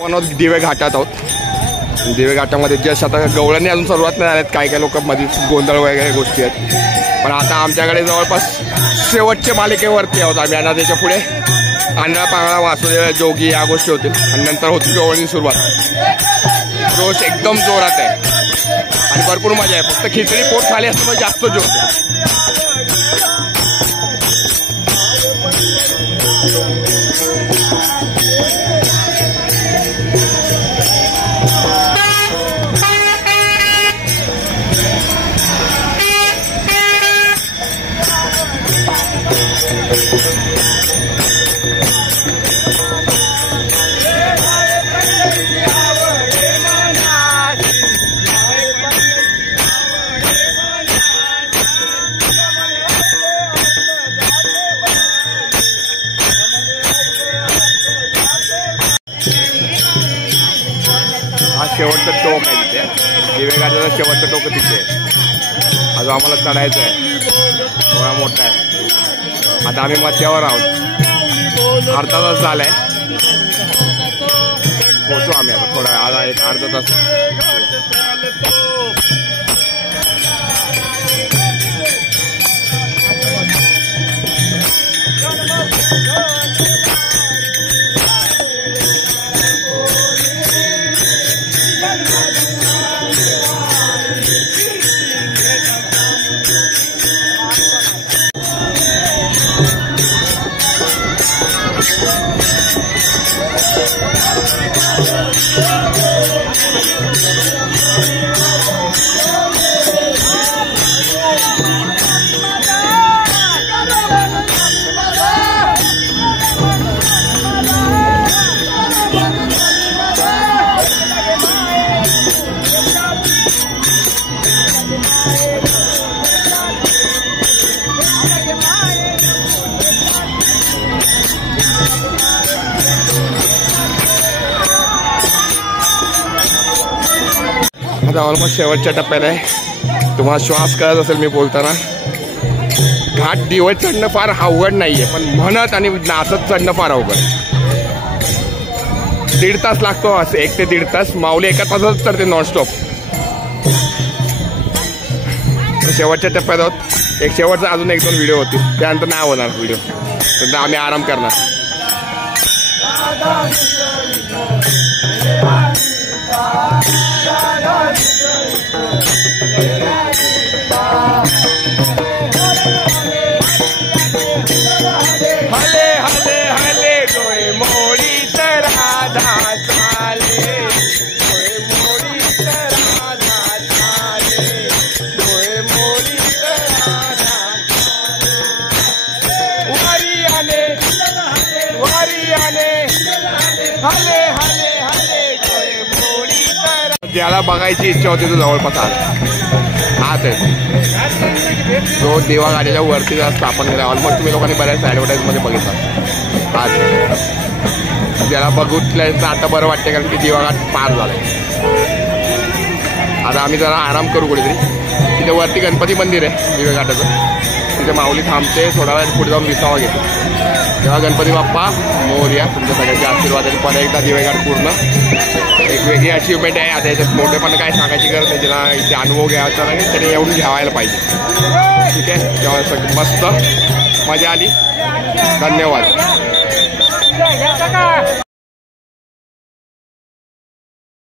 आपण दिवे घाटात आहोत। दिवे घाटामध्ये जस्ट आता गवळणी अजून सुरुवात नाही झाल्यात, काही लोक मध्ये गोंधळ वगैरे गोष्टी आहेत, पण आता आमच्याकडे जवळपास शेवटच्या मालिकेवरती आहोत आम्ही। आणि त्याच्या पुढे आंधळा पांगळा वासुदेव जोगी या गोष्टी होतील आणि नंतर होती गवळणी सुरुवात। जोश एकदम जोरात आहे आणि भरपूर मजा आहे, फक्त खिचडी पोट खाली असल्यामुळे जास्त जोश आहे। हा शेवटचं टोक आहे तिथे, दिवे घाटाचं शेवटचं टोक तिथे अजून आम्हाला चढायचं आहे, थोडा मोठा आहे। आता आम्ही मध्यावर आहोत, अर्धा तास झालाय, पोहोचू आम्ही आता थोडा, आता एक अर्धा तास। आता ऑलमोस्ट शेवटच्या टप्प्यात आहे। तुम्हाला श्वास कळत असेल मी बोलताना, घाट दिवस चढणं फार अवघड नाहीये, पण म्हणत आणि नाचत चढणं फार अवघड। 1.5 तास लागतो, 1 ते 1.5 तास। माऊली एका तासात चढते नॉनस्टॉप। शेवटच्या टप्प्यात आहोत, एक शेवटचा अजून 1-2 व्हिडिओ होतील, त्यानंतर नाही होणार व्हिडिओ, तर आम्ही आराम करणार। हले हले हले डोळे मोडी तर राधा चाले, डोळे मोडी तर राधा चाले, डोळे मोडी तर राधा वारी आले, वारी आले, हले हले हले डोळे मोडी तर। ज्याला बघायची इच्छा होती तो जवळपास हाच आहे, जो देवा गाडीच्या वरती स्थापन केला। ऑलमोस्ट तुम्ही लोकांनी बऱ्याच ॲडव्हर्टाईजमध्ये बघितला। आज ज्याला बघितलं आता बरं वाटते, कारण की देवा घाट पार झालाय। आता आम्ही जरा आराम करू कुठेतरी, तिथे वरती गणपती मंदिर आहे दिवे घाटाचं, तिथे माऊली थांबते, थोडा वेळ पुढे जाऊन विसावा घेते। तेव्हा गणपती बाप्पा मोरया, तुमच्या सगळ्यांचे आशीर्वाद आहे। परत एकदा दिवे घाट पूर्ण एक वेगळी अचिव्हमेंट आहे। आता याच्यात मोठेपण काय सांगायची गरज नाही, ज्याला इथे अनुभव घ्यायचा नाही त्याने येऊन घ्यावायला पाहिजे, ठीक आहे। तेव्हा मस्त मजा आली, धन्यवाद।